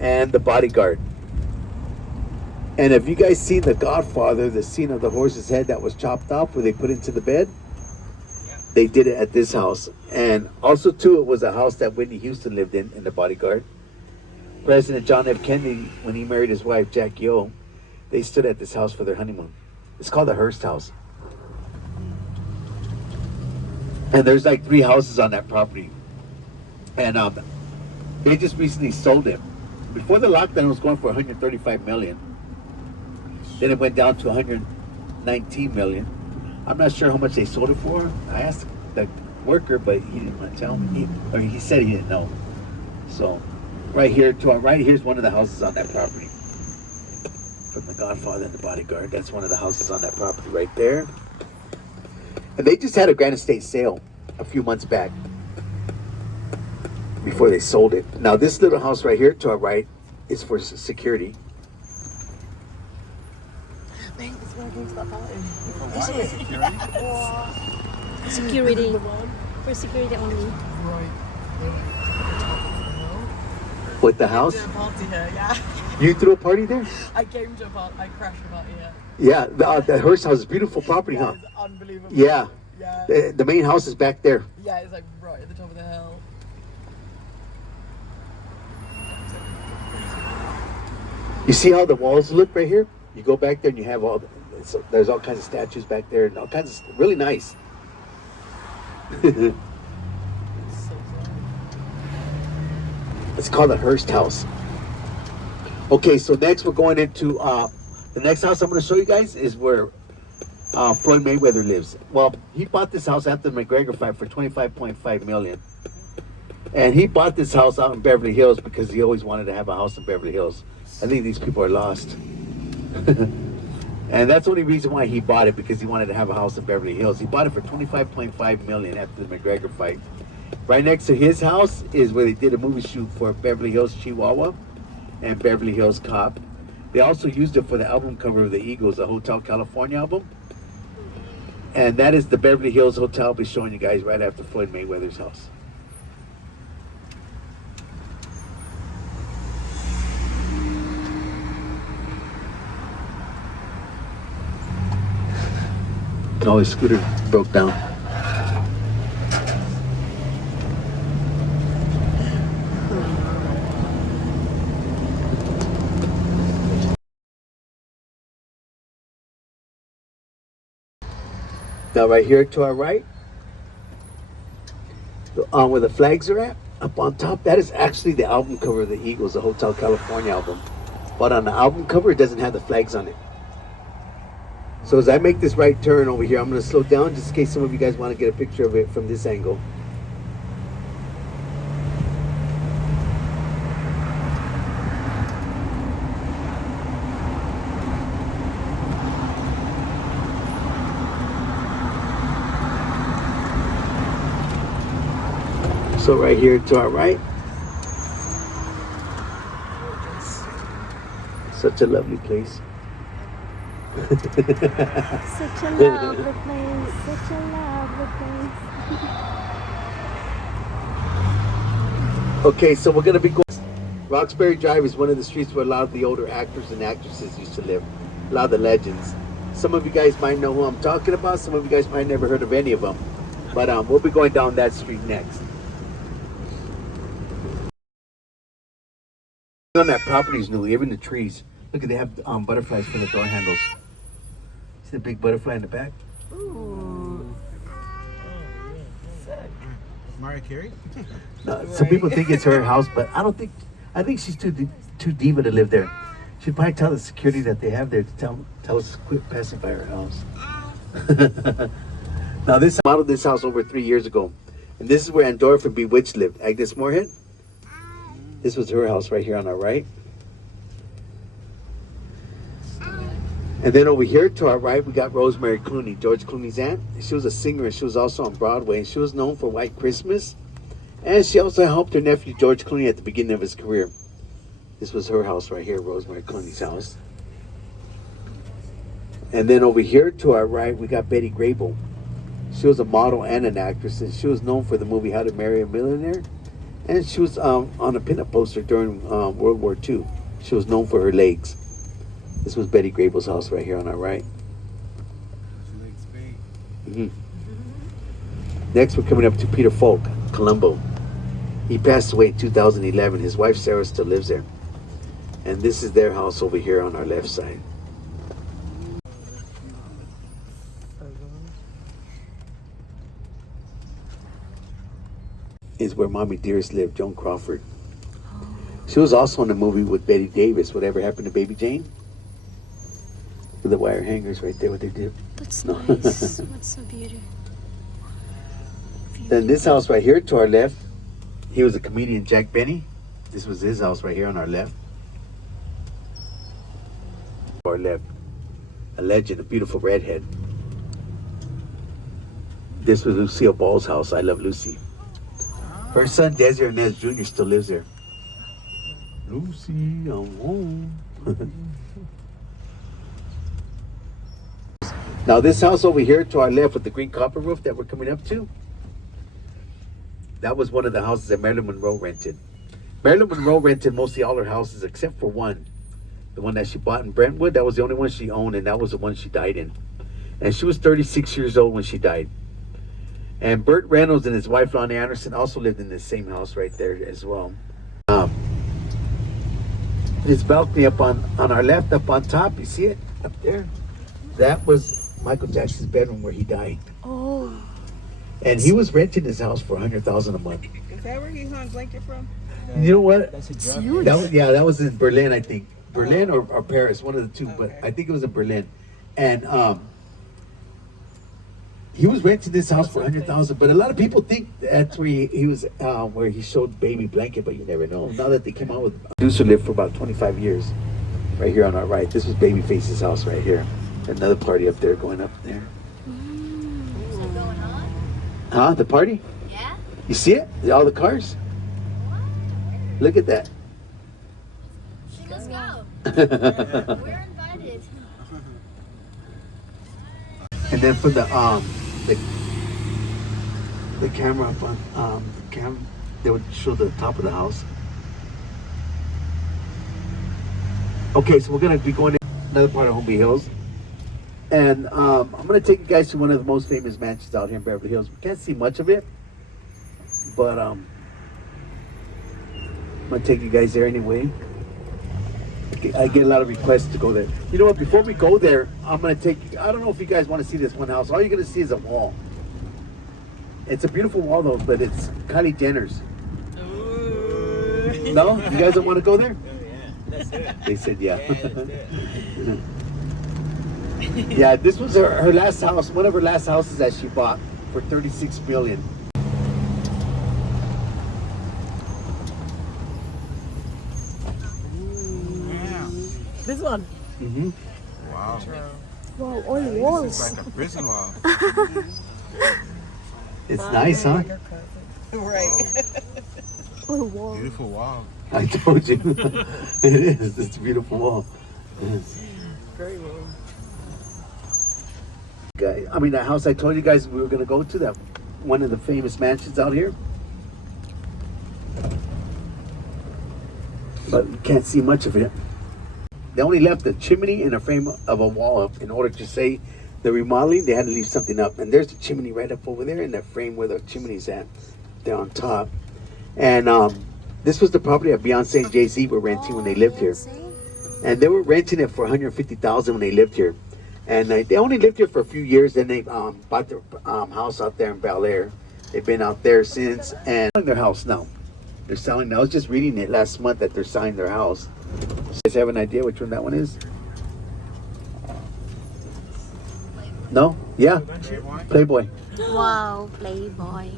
and The Bodyguard. And have you guys seen The Godfather, the scene of the horse's head that was chopped off where they put into the bed? They did it at this house. And also, too, it was a house that Whitney Houston lived in The Bodyguard. President John F. Kennedy, when he married his wife, Jackie O, they stood at this house for their honeymoon. It's called the Hearst House. And there's like 3 houses on that property. And they just recently sold it. Before the lockdown, it was going for $135 million. Then it went down to $119 million. I'm not sure how much they sold it for. I asked the worker, but he didn't want to tell me. He said he didn't know. So, right here, to our right, here's one of the houses on that property. From The Godfather and The Bodyguard. That's one of the houses on that property right there. And they just had a grand estate sale a few months back before they sold it. Now, this little house right here to our right is for security. Mate, it's working to that party. Security. For security only. Right. With the house? I party here, yeah. You threw a party there? I came to a party, I crashed a party here. Yeah, the Hearst house is beautiful property, huh? It's unbelievable. Yeah. Yeah. The main house is back there. Yeah, it's like right at the top of the hill. You see how the walls look right here? You go back there and you have there's all kinds of statues back there and all kinds of, really nice. It's called the Hearst House. Okay, so next we're going into, the next house I'm going to show you guys is where Floyd Mayweather lives. Well, he bought this house after the McGregor fight for $25.5 million. And he bought this house out in Beverly Hills because he always wanted to have a house in Beverly Hills. I think these people are lost. And that's the only reason why he bought it, because he wanted to have a house in Beverly Hills. He bought it for $25.5 million after the McGregor fight. Right next to his house is where they did a movie shoot for Beverly Hills Chihuahua and Beverly Hills Cop. They also used it for the album cover of the Eagles, the Hotel California album. And that is the Beverly Hills Hotel I'll be showing you guys right after Floyd Mayweather's house. Oh, his scooter broke down. Now right here to our right, where the flags are at, up on top, that is actually the album cover of the Eagles, the Hotel California album. But on the album cover, it doesn't have the flags on it. So as I make this right turn over here, I'm going to slow down just in case some of you guys want to get a picture of it from this angle. So right here to our right. Such a lovely place. Such a lovely place. Such a lovely place. Okay, so we're going to be going. Roxbury Drive is one of the streets where a lot of the older actors and actresses used to live. A lot of the legends. Some of you guys might know who I'm talking about. Some of you guys might have never heard of any of them. But we'll be going down that street next. On that property is new, even the trees. Look, they have butterflies for the door handles. See the big butterfly in the back? Ooh. Mariah Carey? No, some people think it's her house, but I think she's too diva to live there. She'd probably tell the security that they have there to tell us to quit passing by her house. Now this modeled this house over 3 years ago. And this is where Andorra from Bewitched lived. Agnes Moorehead. This was her house right here on our right. And then over here to our right, we got Rosemary Clooney, George Clooney's aunt. She was a singer and she was also on Broadway. And she was known for White Christmas. And she also helped her nephew, George Clooney, at the beginning of his career. This was her house right here, Rosemary Clooney's house. And then over here to our right, we got Betty Grable. She was a model and an actress. And she was known for the movie How to Marry a Millionaire And she was on a pinup poster during World War II. She was known for her legs. This was Betty Grable's house right here on our right. Mm-hmm. Next, we're coming up to Peter Falk, Colombo. He passed away in 2011. His wife Sarah still lives there. And this is their house over here on our left side. Is where Mommy Dearest lived, Joan Crawford. She was also in the movie with Betty Davis, Whatever Happened to Baby Jane? With the wire hangers right there, what they did. That's No. nice. That's so beautiful. Then this house right here to our left, he was a comedian, Jack Benny. This was his house right here on our left. Our left, a legend, a beautiful redhead. This was Lucille Ball's house. I Love Lucy. Her son, Desi Arnaz Jr., still lives there. Lucy, I'm home. Now this house over here to our left with the green copper roof that we're coming up to, that was one of the houses that Marilyn Monroe rented. Marilyn Monroe rented mostly all her houses except for one. The one that she bought in Brentwood, that was the only one she owned, and that was the one she died in. And she was 36 years old when she died. And Burt Reynolds and his wife Lonnie Anderson also lived in the same house right there as well. This balcony up on our left, up on top, you see it up there? That was Michael Jackson's bedroom where he died. Oh. And he was renting his house for $100,000 a month. Is that where he hung blanket from? You know what? That's a It's drug. huge. That was in Berlin, I think. Berlin or Paris, one of the two, but Okay. I think it was in Berlin. And he was renting this house for $100,000, but a lot of people think that's where he was, where he showed Baby Blanket, but you never know. Now that they came out with, producer lived for about 25 years, right here on our right. This was Babyface's house right here. Another party up there, going up there. Something going on? Huh? The party? Yeah? You see it? All the cars? Look at that. Let's go. We're invited. And then for the camera up on they would show the top of the house. Okay, so we're gonna be going to another part of Holmby Hills, and I'm gonna take you guys to one of the most famous mansions out here in Beverly Hills. We can't see much of it, but I'm gonna take you guys there anyway. I get a lot of requests to go there. You know what? Before we go there, I'm gonna take you. I don't know if you guys want to see this one house. All you're gonna see is a wall. It's a beautiful wall though, but it's Kylie Jenner's. No, you guys don't want to go there? They said yeah. Yeah, this was her last house. One of her last houses that she bought for $36 million. This one. Mm-hmm. Wow. Wow, all walls. It's like a prison wall. It's nice, huh? Right. All walls. Beautiful wall. I told you. It is. It's a beautiful wall. Very well. I mean, the house I told you guys we were going to go to, that one of the famous mansions out here. But you can't see much of it. They only left a chimney and a frame of a wall up. In order to say the remodeling, they had to leave something up. And there's the chimney right up over there in that frame where the chimney's at. They're on top. And this was the property that Beyonce and Jay-Z were renting when they lived here. And they were renting it for $150,000 when they lived here. And they only lived here for a few years. Then they bought their house out there in Bel Air. They've been out there since. And selling their house now. They're selling. I was just reading it last month that they're selling their house. You guys have an idea which one that one is? No? Yeah. Playboy. Wow, Playboy.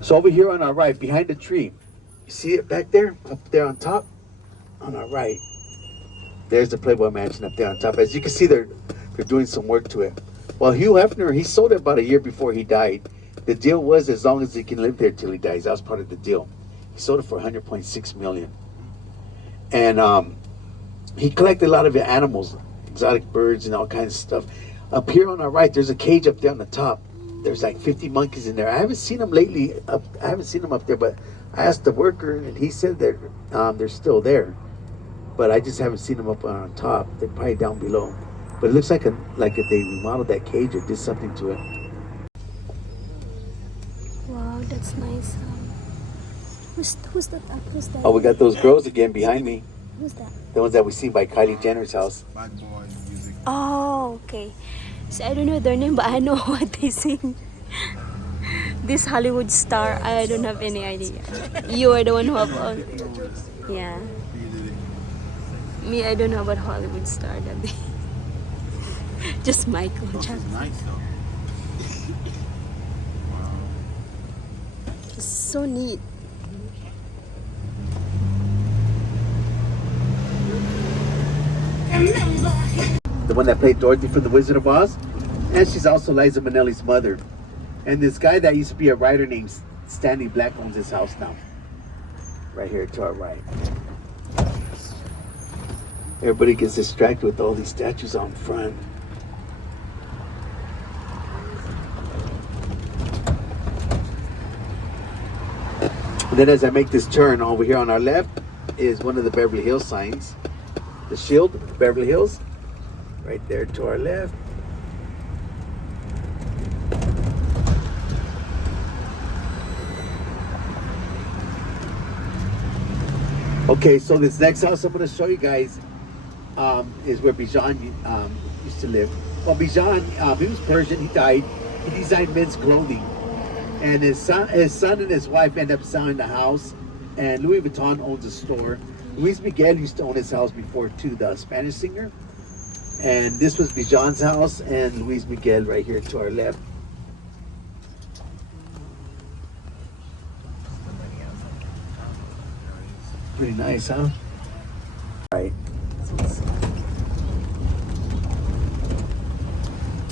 So over here on our right, behind the tree, you see it back there? Up there on top? On our right. There's the Playboy mansion up there on top. As you can see, they're doing some work to it. Well, Hugh Hefner, he sold it about a year before he died. The deal was as long as he can live there till he dies. That was part of the deal. He sold it for $100.6 million. And he collected a lot of animals, exotic birds and all kinds of stuff. Up here on our right, there's a cage up there on the top. There's like 50 monkeys in there. I haven't seen them lately. I haven't seen them up there, but I asked the worker, and he said that they're still there, but I just haven't seen them up on top. They're probably down below. But it looks like if they remodeled that cage or did something to it. Wow, that's nice. Who's that? Who's that? Oh, we got those girls again behind me. Who's that? The ones that we seen by Kylie Jenner's house. Bad boy music. Oh, okay. So I don't know their name, but I know what they sing. This Hollywood star, I don't have any idea. You are the one who have all. Yeah. Me, I don't know about Hollywood star that day. Just Michael Oh, she's Jackson. nice though. It's so neat. The one that played Dorothy from The Wizard of Oz. And she's also Liza Minnelli's mother. And this guy that used to be a writer named Stanley Black owns this house now. Right here to our right. Everybody gets distracted with all these statues on front. And then as I make this turn, over here on our left is one of the Beverly Hills signs. The shield, Beverly Hills. Right there to our left. Okay, so this next house I'm going to show you guys is where Bijan used to live. Well, Bijan, he was Persian. He died. He designed men's clothing, and his son and his wife end up selling the house. And Louis Vuitton owns a store. Luis Miguel used to own his house before too, the Spanish singer. And this was Bijan's house, and Luis Miguel right here to our left. Pretty nice, huh? Right.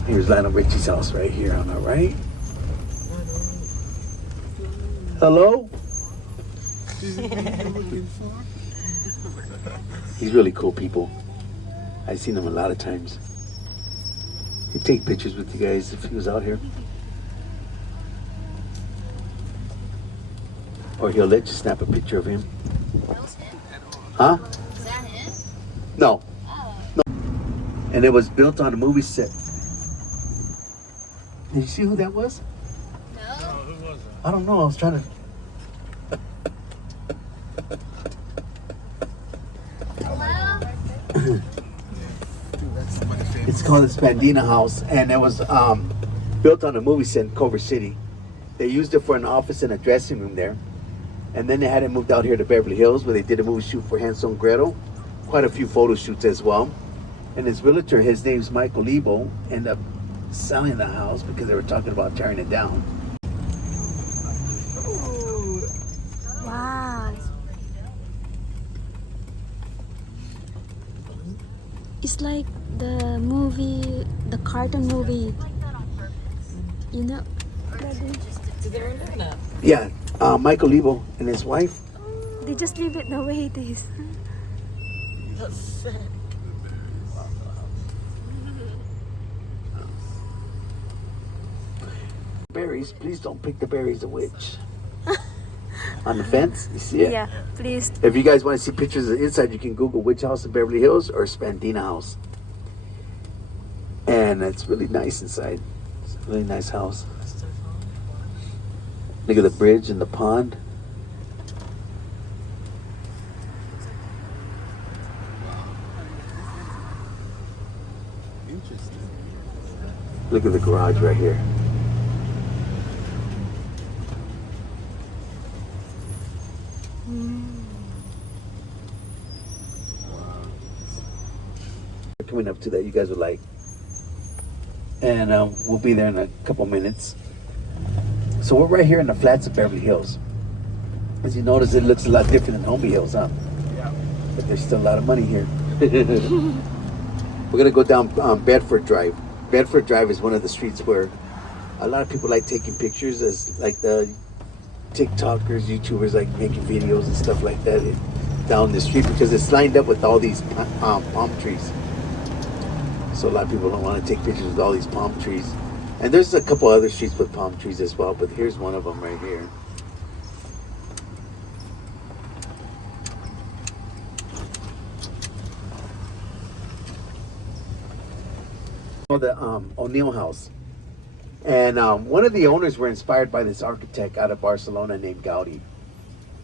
Here's Lionel Richie's house right here on our right. Hello? He's really cool people. I've seen him a lot of times. He'd take pictures with you guys if he was out here. Or he'll let you snap a picture of him. That was him? Huh? Is that him? No. Oh. And it was built on a movie set. Did you see who that was? No? Who was that? I don't know. I was trying to... Hello? It's called the Spandina House, and it was built on a movie set in Culver City. They used it for an office and a dressing room there. And then they had it moved out here to Beverly Hills, where they did a movie shoot for Hansel and Gretel. Quite a few photo shoots as well. And his realtor, his name's Michael Lebo, ended up selling the house because they were talking about tearing it down. Wow. It's like the movie, the cartoon movie. You know? So they're in there now. Yeah, Michael Lebo and his wife. They just leave it the way it is. That's sick. Berries, please don't pick the berries, the witch. On the fence, you see it? Yeah, please. If you guys want to see pictures of the inside, you can Google Witch House in Beverly Hills or Spandina House. And it's really nice inside. It's a really nice house. Look at the bridge and the pond. Interesting. Look at the garage right here. Coming up to that you guys would like. And we'll be there in a couple minutes. So we're right here in the flats of Beverly Hills. As you notice, it looks a lot different than Homey Hills, huh? Yeah. But there's still a lot of money here. We're gonna go down Bedford Drive. Bedford Drive is one of the streets where a lot of people like taking pictures, as like the TikTokers, YouTubers like making videos and stuff like that down the street, because it's lined up with all these palm trees. So a lot of people don't want to take pictures with all these palm trees. And there's a couple other streets with palm trees as well, but here's one of them right here. called the O'Neill House. And one of the owners were inspired by this architect out of Barcelona named Gaudi.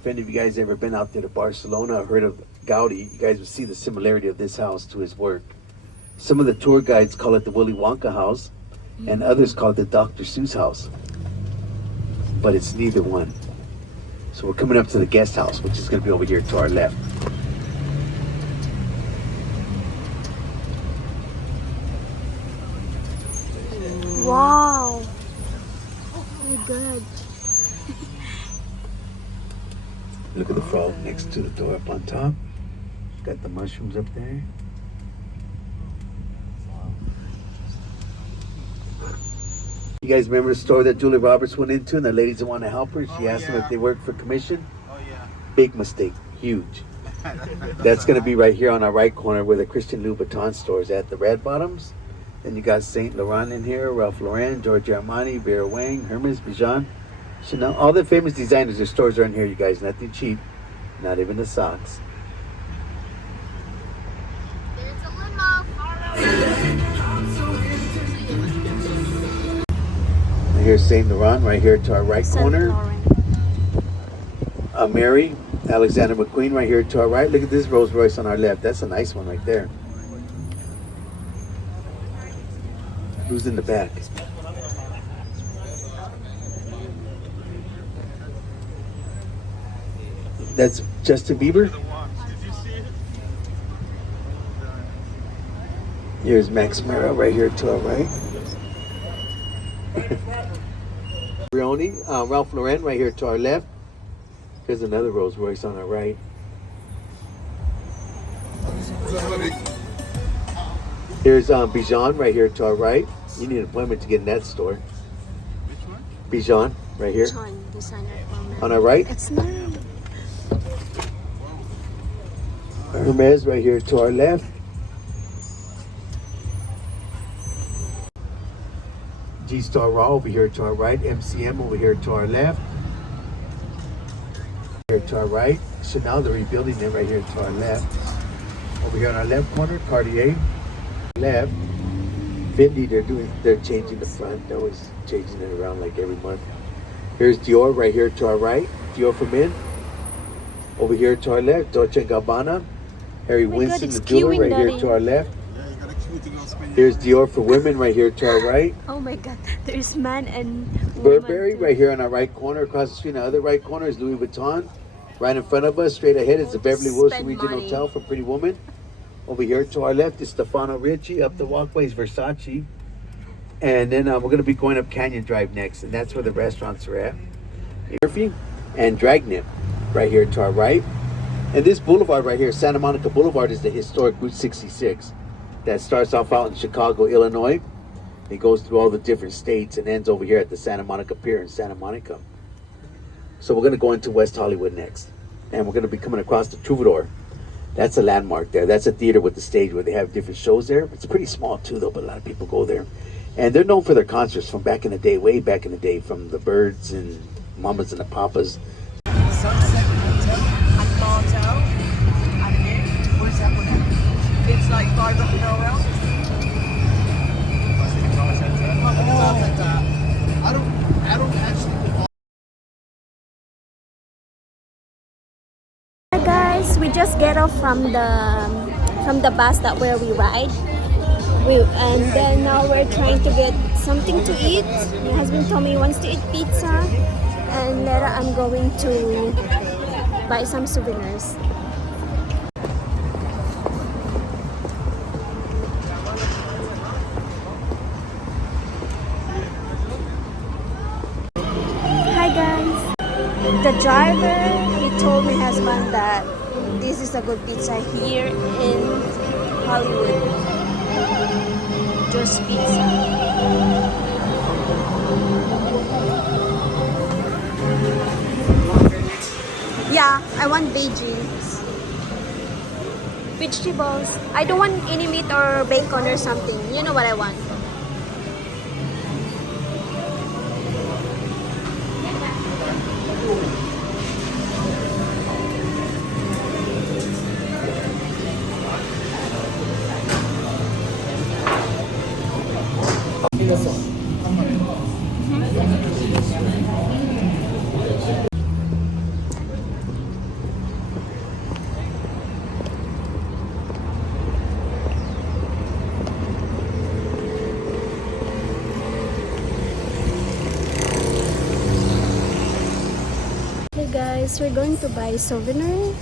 If any of you guys ever been out there to Barcelona or heard of Gaudi, you guys will see the similarity of this house to his work. Some of the tour guides call it the Willy Wonka house, and others call it the Dr. Seuss house. But it's neither one. So we're coming up to the guest house, which is going to be over here to our left. Wow. Oh my god. Look at the frog next to the door up on top. Got the mushrooms up there. You guys remember the store that Julia Roberts went into and the ladies that want to help her? She asked them if they worked for commission. Oh, yeah. Big mistake. Huge. That's going to be right here on our right corner where the Christian Louboutin store is at, the red bottoms. Then you got Saint Laurent in here, Ralph Lauren, Giorgio Armani, Vera Wang, Hermes, Bijan, Chanel. All the famous designers, their stores are in here, you guys. Nothing cheap. Not even the socks. There's a limo. Here's Saint Laurent right here to our right corner. Mary, Alexander McQueen right here to our right. Look at this Rolls Royce on our left. That's a nice one right there. Who's in the back? That's Justin Bieber. Here's Max Mara right here to our right. Brioni, Ralph Lauren right here to our left. Here's another Rolls Royce on our right. Here's Bijan right here to our right. You need an appointment to get in that store. Which one? Bijan right here John, designer for men. on our right. It's not. Hermes right here to our left. G-Star Raw over here to our right. MCM over here to our left. Here to our right. Chanel, they're rebuilding it right here to our left. Over here on our left corner, Cartier. Left. Fendi, they're changing the front. They're always changing it around like every month. Here's Dior right here to our right. Dior for men. Over here to our left, Dolce & Gabbana. Harry Oh my God, Winston, it's the jeweler, queuing, right here Daddy. to our left. Yeah, you got a cute thing on Spain. Here's Dior for women right here to our right. Oh my god, there's man and woman. Burberry too. right here on our right corner. Across the street on the other right corner is Louis Vuitton. Right in front of us, straight ahead, is the Beverly Wilson Spend Regional money. Hotel for Pretty Woman. Over here to our left is Stefano Ricci. Up the walkways, Versace. And then we're going to be going up Canyon Drive next, and that's where the restaurants are at. Murphy and Dragnet right here to our right. And this boulevard right here, Santa Monica Boulevard, is the historic Route 66 that starts off out in Chicago, Illinois. It goes through all the different states and ends over here at the Santa Monica Pier in Santa Monica. So we're going to go into West Hollywood next. And we're going to be coming across the Troubadour. That's a landmark there. That's a theater with the stage where they have different shows there. It's pretty small too, though, but a lot of people go there. And they're known for their concerts from back in the day, way back in the day, from the Birds and Mamas and the Papas. Sunset Hotel and Martel. And here, what is that one? It's like 500 euro. I don't actually. Hi guys, we just get off from the bus that where we ride. And then now we're trying to get something to eat. My husband told me he wants to eat pizza, and later I'm going to buy some souvenirs. Hi guys. The driver, he told my husband that this is a good pizza here in Hollywood. Just pizza. Yeah, I want veggies. Vegetables. I don't want any meat or bacon or something. You know what I want. Hey guys, we're going to buy souvenir.